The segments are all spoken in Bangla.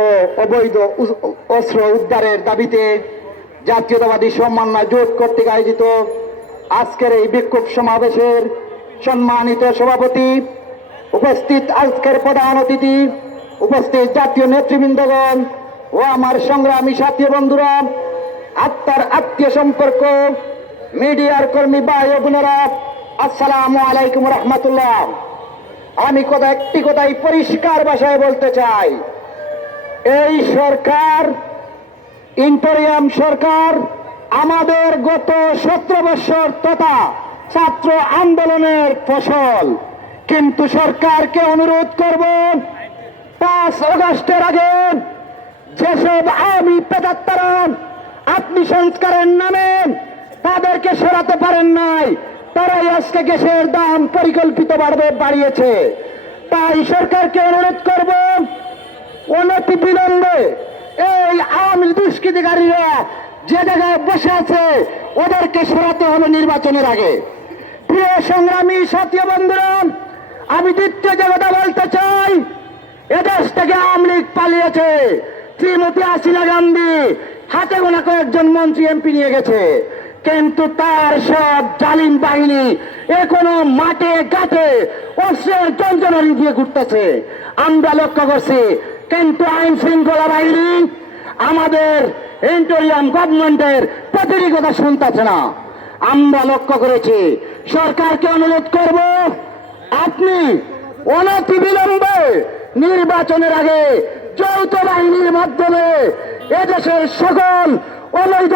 ও অবৈধ অস্ত্র উদ্ধারের দাবিতে জাতীয়তাবাদী সমন্বয় জোট কর্তৃক আয়োজিত আজকের এই বিক্ষোভ সমাবেশের সম্মানিত সভাপতি, উপস্থিত আজকের প্রধান অতিথি, উপস্থিত জাতীয় নেতৃবৃন্দগণ ও আমার সংগ্রামী সাথী বন্ধুরা, আত্মার আত্মীয় সম্পর্ক, মিডিয়ার কর্মী ভাই ও বোনেরা, আসসালামু আলাইকুম রহমতুল্লাহ। আমি একটি কথাই পরিষ্কার ভাষায় বলতে চাই, এই সরকার, ইন্টারিয়াম সরকার আমাদের গত 17 বছর তথা ছাত্র আন্দোলনের ফসল। কিন্তু সরকারকে অনুরোধ করব, 5 আগস্টের আগে যেসব আওয়ামী পেটাত্তারা আপনি সংস্কারের নামে তাদেরকে সরাতে পারেন নাই, তারাই আজকে গ্যাসের দাম পরিকল্পিতভাবে বাড়িয়েছে। তাই সরকারকে অনুরোধ করব, অনতি বিলম্বে এই আওয়ামী দুষ্কৃতিকারীরা যে জায়গায় বসে আছে ওদেরকে সরাতে হবে নির্বাচনের আগে। প্রিয় সংগ্রামী সাথী বন্ধুরা, আমি দ্বিতীয় যে কথা বলতে চাই, এদেশ থেকে আওয়ামী লীগ পালিয়েছে। শ্রীমতী হাসিনা গান্ধী হাতে গোনা কয়েকজন মন্ত্রী এমপি নিয়ে গেছে, কিন্তু তার সব জালিম বাহিনী এখনো মাঠে ঘাটে অস্ত্রের যন্ত্রণারি দিয়ে ঘুরতেছে। আমরা লক্ষ্য করছি, কিন্তু আইন শৃঙ্খলা বাহিনী আমাদের ইন্টারিয়াম গভর্নমেন্টের প্রতিটি কথা শুনতেছে না। আমরা লক্ষ্য করেছি। সরকারকে অনুরোধ করব, আপনি অনতি বিলম্বে নির্বাচনের আগে যৌথ বাহিনীর মাধ্যমে এদেশের সকল অবৈধ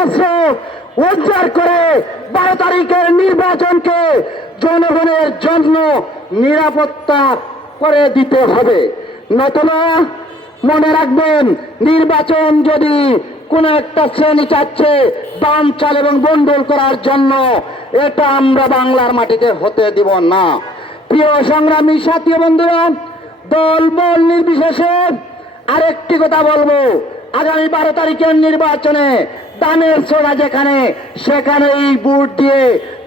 অস্ত্র উদ্ধার করে 12 তারিখের নির্বাচনকে জনগণের জন্য নিরাপত্তা করে দিতে হবে। নতুবা মনে রাখবেন, নির্বাচন যদি কোন একটা শ্রেণী চাচ্ছে বাম চাল এবং বন্ডল করার জন্য, এটা আমরা বাংলার মাটিতে হতে দিব না। প্রিয় সংগ্রামী সাথী বন্ধুরা, দল বল নির্বিশেষে আরেকটি কথা বলবো, আগামী 12 তারিখের নির্বাচনে দানের ছোড়া যেখানে সেখানেই ভোট দিয়ে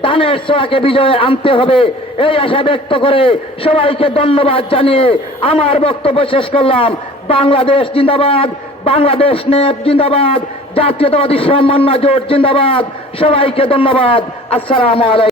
দানের ছোড়াকে বিজয়ে আনতে হবে, এই আশা ব্যক্ত করে সবাইকে ধন্যবাদ জানিয়ে আমার বক্তব্য শেষ করলাম। বাংলাদেশ জিন্দাবাদ, বাংলাদেশ নেপ জিন্দাবাদ, জাতীয়তাবাদী সমন্বয় জোট জিন্দাবাদ। সবাইকে ধন্যবাদ। আসসালামু আলাইকুম।